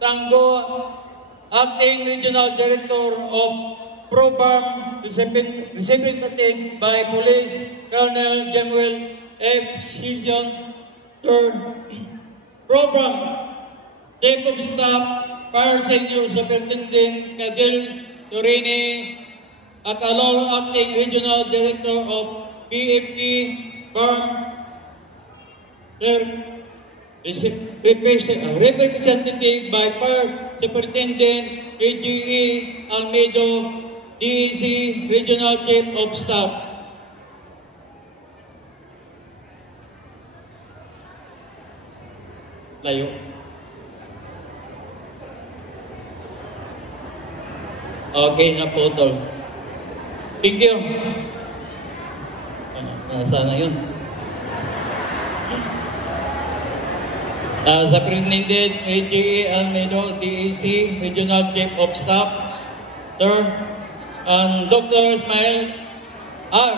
Tango, Acting Regional Director of Program Representative by Police Colonel Jemuel F. Siljon, Program Chief of Staff, Fire Senior Superintendent Kagil Turini, at along Acting Regional Director of PFP Farm Representative by Fire Superintendent PGE Almedo, DEC Regional Chief of Staff. Layo. Okay na po, tol. Thank you. Sana yun. Superintendent PGE Almedo, DEC Regional Chief of Staff, Sir, and Dr. Ismail R.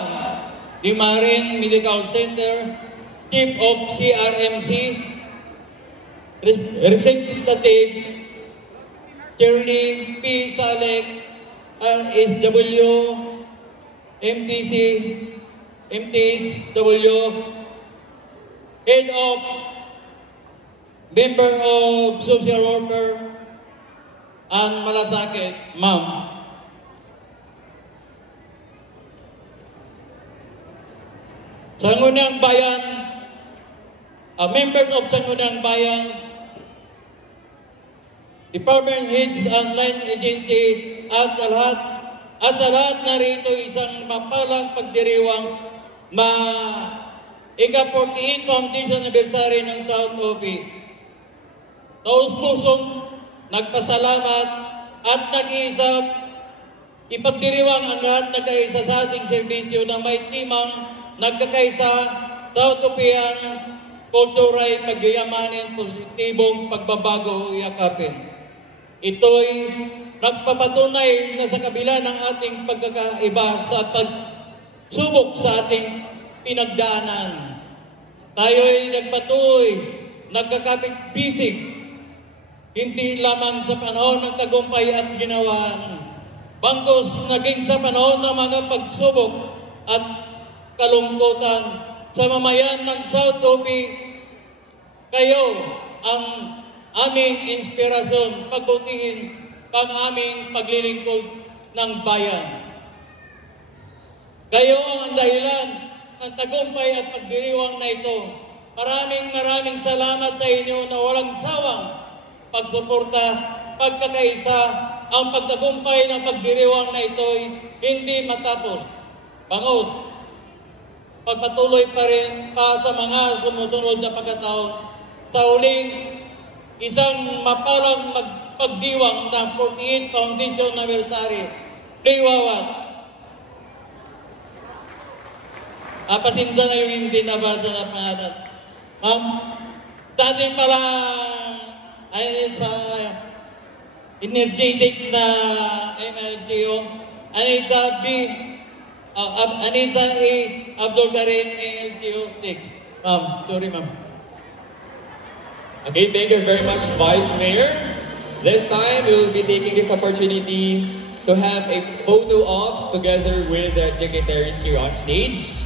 Dimarin Medical Center, Chief of CRMC, Representative Shirley P. Salek, RSW, MTSW, Head of Member of Social Worker, and Malasakit, Ma'am. Sangguniang Bayan, members of Sangguniang Bayan, Department Heads and Line Agency, at sa lahat narito isang mapalang pagdiriwang ika-48 Foundation Anniversary ng South OP. Taus-pusong nagpasalamat at nag-iisap, ipagdiriwang ang lahat nagkaisa sa ating serbisyo na may timang nagkakaisa, South Opians, kulturay pagyayamanin, positibong pagbabago yakapin. Ito'y nagpapatunay na sa kabila ng ating pagkakaiba sa pagsubok sa ating pinagdaanan, tayo'y nagpatuloy, nagkakapit-bisig, hindi lamang sa panahon ng tagumpay at ginawaan, bangkos naging sa panahon ng mga pagsubok at kalungkutan sa mamayan ng South OP. Kayo ang aming inspirasyon, pagbutihin pang aming paglilingkod ng bayan. Kayo ang dahilan ng tagumpay at pagdiriwang na ito. Maraming salamat sa inyo na walang sawang pagsuporta, pagkakaisa. Ang pagtagumpay ng pagdiriwang na ito'y hindi matapos. Bangus, pagpatuloy pa rin sa mga sumusunod na pagkataon. Sa huling isang mapalang pagdiwang ng 48 Foundation Anniversary. Liwawat. Pasensya na yung hindi nabasa na pangalan. Ma'am, dati pala ay sa energetic na MLGO, Anissa B. Anissa A. Abdul Karim, ALGO 6. Ma'am, sorry ma'am. Okay, thank you very much, Vice Mayor. This time, we will be taking this opportunity to have a photo ops together with the dignitaries here on stage.